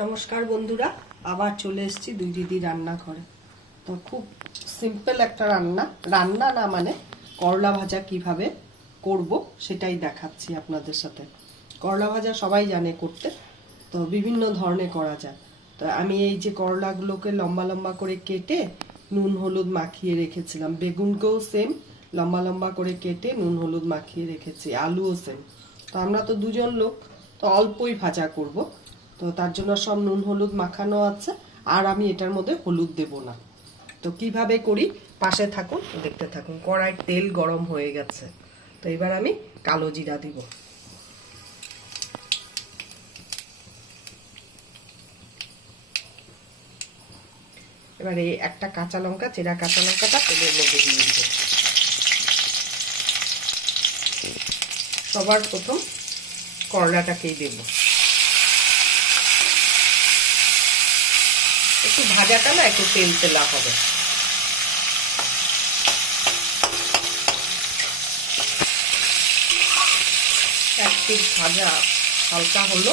নমস্কার বন্ধুরা, আবার চলে এসেছি দুই দিদি রান্নাঘরে। তো খুব সিম্পল একটা রান্না না মানে করলা ভাজা কিভাবে করব সেটাই দেখাচ্ছি আপনাদের সাথে। করলা ভাজা সবাই জানে করতে, তো বিভিন্ন ধরনের করা যায়। তো আমি এই যে করলাগুলোকে লম্বা লম্বা করে কেটে নুন হলুদ মাখিয়ে রেখেছিলাম, বেগুনকেও সেম লম্বা লম্বা করে কেটে নুন হলুদ মাখিয়ে রেখেছি, আলুও সেম। তো আমরা তো দুজন লোক, তো অল্পই ভাজা করব, তো তার জন্য সব নুন হলুদ মাখানো আছে, আর আমি এটার মধ্যে হলুদ দেব না। তো কিভাবে করি পাশে থাকুন, দেখতে থাকুন। কড়াই তেল গরম হয়ে গেছে, তো এবার আমি কালো জিরা দিব। এবারে একটা কাঁচা লঙ্কা, চেরা কাঁচা লঙ্কাটা তেলের মধ্যে দিয়ে দিব। সবার প্রথম করলাটাকেই দেব। একটু ভাজাটা না একটু তেল তেলা হবে। এক পিঠ ভাজা হালকা হলো,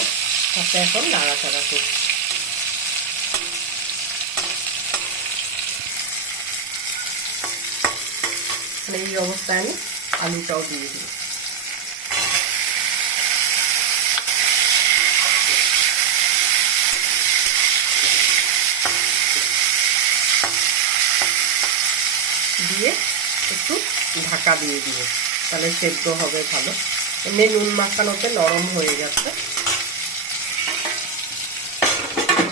তাতে এখন নাড়াচাড়া করছি। এই অবস্থায় আমি আলুটাও দিয়ে দিই। দিয়ে একটু ঢাকা দিয়ে দিব, তাহলে সেদ্ধ হবে ভালো। এমনি নুন মাখানোতে নরম হয়ে গেছে।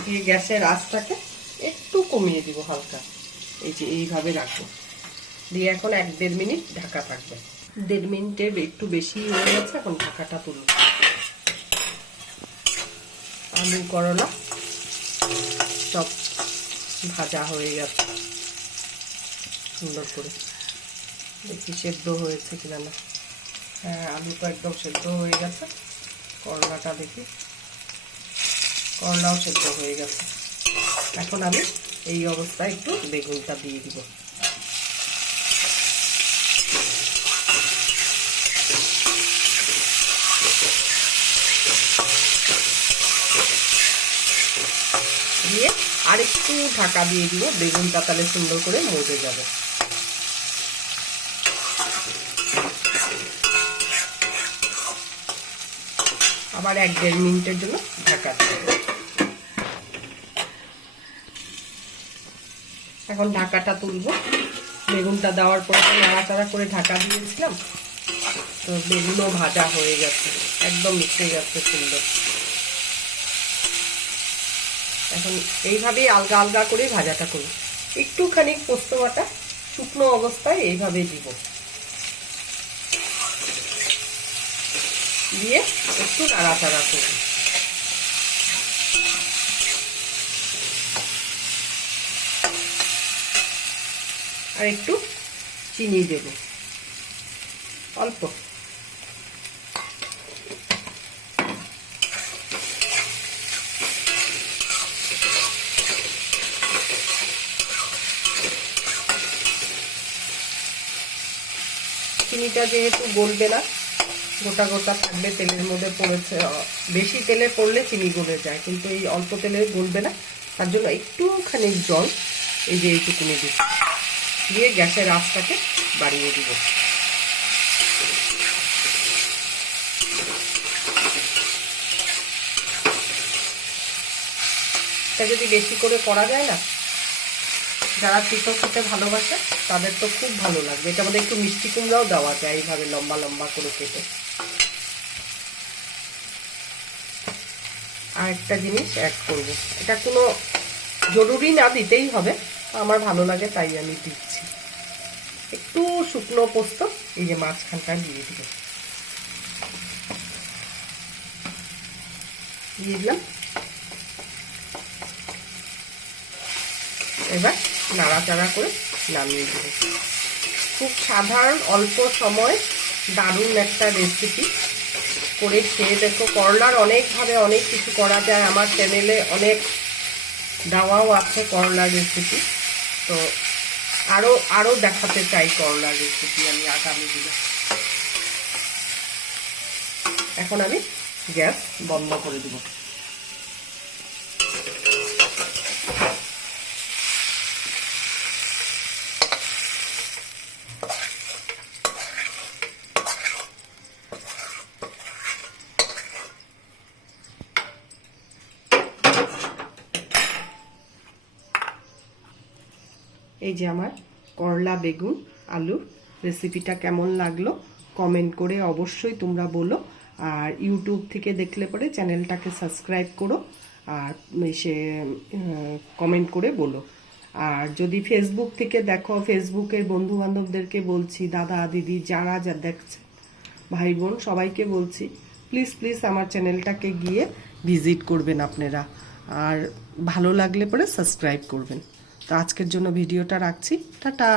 দিয়ে গ্যাসের আঁচটাকে একটু কমিয়ে দিব হালকা, এই যে এইভাবে রাখবো। দিয়ে এখন 1-1.5 মিনিট ঢাকা থাকবে। 1.5 মিনিটের একটু বেশি হয়ে গেছে, এখন ঢাকাটা তুলব। আলু করলা সব ভাজা হয়ে গেছে সুন্দর করে। দেখি সেদ্ধ হয়েছে কিনা না। হ্যাঁ, আলুটা একদম সেদ্ধ হয়ে গেছে। করলাটা দেখি, করলাও সেদ্ধ হয়ে গেছে। এখন আমি এই অবস্থায় একটু বেগুনটা দিয়ে দিব। দিয়ে আর একটু ঢাকা দিয়ে দিব, বেগুনটা তাহলে সুন্দর করে মজে যাবে। আবার 1-1.5 মিনিটের জন্য ঢাকা দিয়ে দেব। এখন ঢাকাটা তুলবো। বেগুনটা দেওয়ার পরে নাড়াচাড়া করে ঢাকা দিয়েছিলাম, তো বেগুনও ভাজা হয়ে গেছে, একদম মিশে গেছে সুন্দর। এখন এইভাবেই আলগা আলগা করে ভাজাটা করি। একটুখানি পোস্ত বাটা শুকনো অবস্থায় এইভাবে দিব, দিয়ে একটু নাড়াচাড়া করি। আর একটু চিনি দেব, অল্প। চিনিটা যেহেতু গলবে না, গোটা গোটা থাকবে, তেলের মধ্যে পড়েছে, বেশি তেলে পড়লে চিনি গলে যায়, কিন্তু এই অল্প তেলে গলবে না, তার জন্য একটুখানি জল, এই যে এইটুকুনি দিচ্ছি, দিয়ে গ্যাসের আঁচটাকে বাড়িয়ে দিব। এটা যদি বেশি করে করা যায় না, যারা তিতো খেতে ভালোবাসে তাদের তো খুব ভালো লাগবে। এটার মধ্যে একটু মিষ্টি কুমড়াও দেওয়া যায় এইভাবে লম্বা লম্বা করে কেটে। আর একটা জিনিস অ্যাড করবো, এটা কোনো জরুরি না, দিতেই হবে, আমার ভালো লাগে তাই আমি দিচ্ছি। একটু শুকনো পোস্ত এই যে মাঝখানটা দিয়ে দিব, দিয়ে দিলাম। এবার নাড়াচাড়া করে নামিয়ে দেব। খুব সাধারণ অল্প সময় দারুণ একটা রেসিপি, করে খেয়ে দেখো। করলার অনেকভাবে অনেক কিছু করা যায়, আমার চ্যানেলে অনেক দেওয়াও আছে করলার রেসিপি, তো আরও দেখাতে চাই করলার রেসিপি আমি আগামী দিনে। এখন আমি গ্যাস বন্ধ করে দিব। এই যে আমার করলা বেগুন আলু রেসিপিটা কেমন লাগলো কমেন্ট করে অবশ্যই তোমরা বলো। আর ইউটিউব থেকে দেখলে পরে চ্যানেলটাকে সাবস্ক্রাইব করো আর সে কমেন্ট করে বলো। আর যদি ফেসবুক থেকে দেখো, ফেসবুকের বন্ধু বান্ধবদেরকে বলছি, দাদা দিদি যারা যা দেখছে, ভাই বোন সবাইকে বলছি, প্লিজ প্লিজ আমার চ্যানেলটাকে গিয়ে ভিজিট করবেন আপনারা। আর ভালো লাগলে পরে সাবস্ক্রাইব করবেন। তো আজকের জন্য ভিডিওটা রাখছি, টাটা।